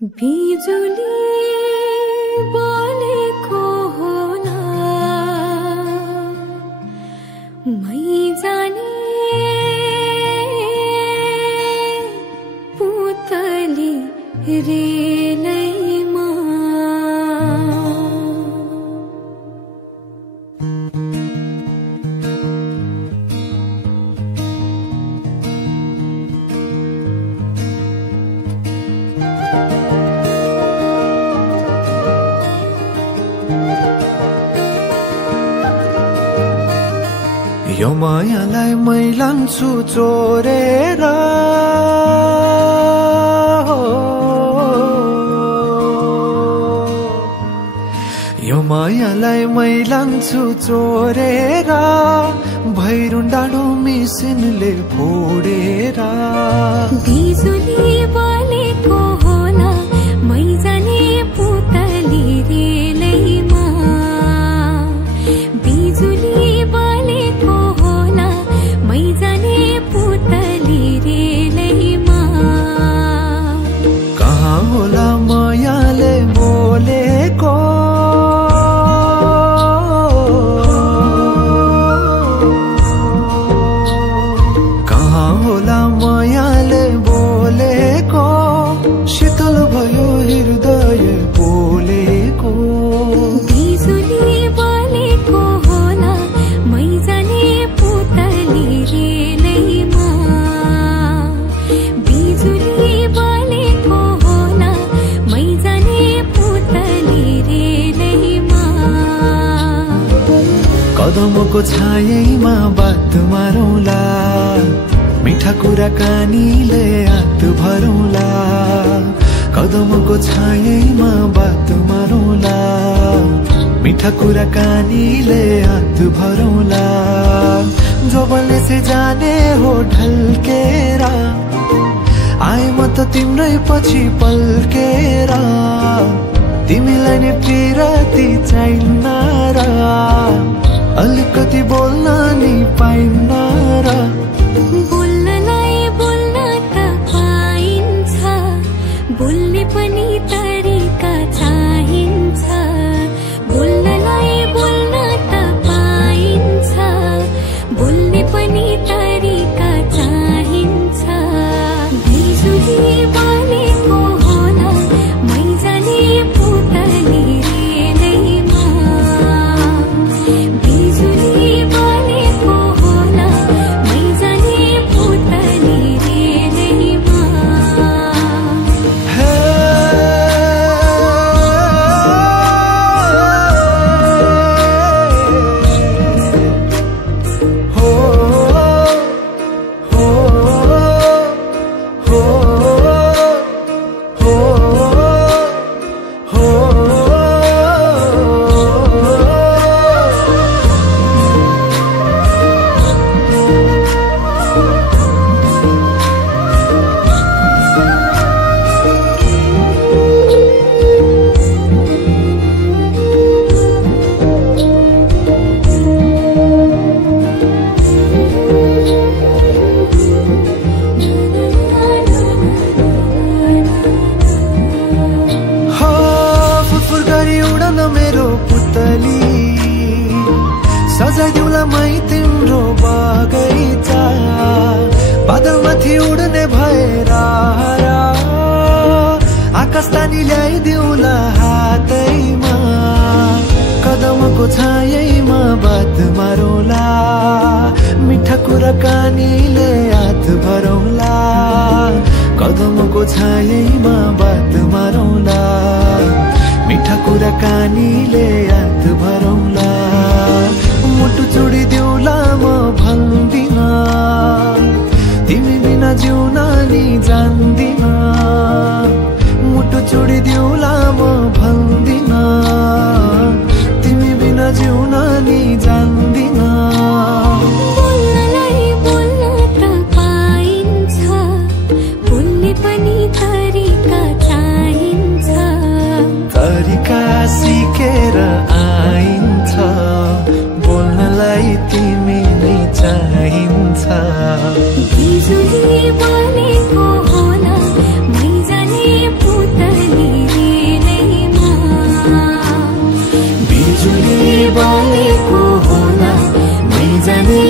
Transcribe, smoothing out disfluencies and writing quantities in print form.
बिजुली बोलेको होला मै जाने पुतली रेलैमा यो मायालाई मै लान्छु चोरेर यो मायालाई मै लान्छु चोरेर भैरुन डाँडो मिसिनले फोडेर बिजुली बोलेको होला मै जाने पुतली रेलैमा बिजुली बोलेको होला मै जाने पुतली रेलैमा कहाँ होला मायाले बोलेको कहाँ होला मायाले बोलेको शीतल भयो हृदय बोलेको बिजुली बोलेको होला मै जाने पुतली रेलैमा बिजुली बोलेको होला मै जाने पुतली रेलैमा कदमको छायैमा बात मारौँला मिठा कुराकानीले हात भरौँला कदमको छायैमा बात मारौँला मिठा कुराकानीले हात भरौँला जो बोल्ने से जाने हो ढल्केर आए म त तिम्रै पछि पल्केर तिमीलाई नै पिरती चाहिन्न र अलिकति बोल्न नि पाइन्न र बोल्नलाई बोल्न त पाइन्छ बोल्ने पनि तरिका चाहिन्छ बोल्नलाई बोल्न त पाइन्छ बोल्ने पनि तरिका चाहिन्छ बिजुली बोलेको होला मै जाने पुतली रेलैमा बिजुली बोलेको होला मै जाने पुतली रेलैमा मेरो पुतली सजाइदिउँला मै तिम्रो बगैँचा बादलमाथि उड्ने भएर आकाश तानी ल्याइदिउँला हातैमा कदमको छायैमा बात मारौँला मिठा कुराकानीले हात भरौँला कदमको छायैमा बात मारौँला मिठा कुराकानीले हात भरौँला मुटु चोडिदेऊला म भन्दिन तिमी बिना जिउन नि जान्दिन मुटु चोडिदेऊला म भन्दिन तिमी बिना जिउन नि जान्दिन बोल्नलाई बोल्न त पाइन्छ बोल्ने पनि तरिका चाहिन्छ तरिका सिकेर आइन्छ बोल्नलाई तिमी नै चाहिन्छ बिजुली बोलेको होला बोलेको होला मै जाने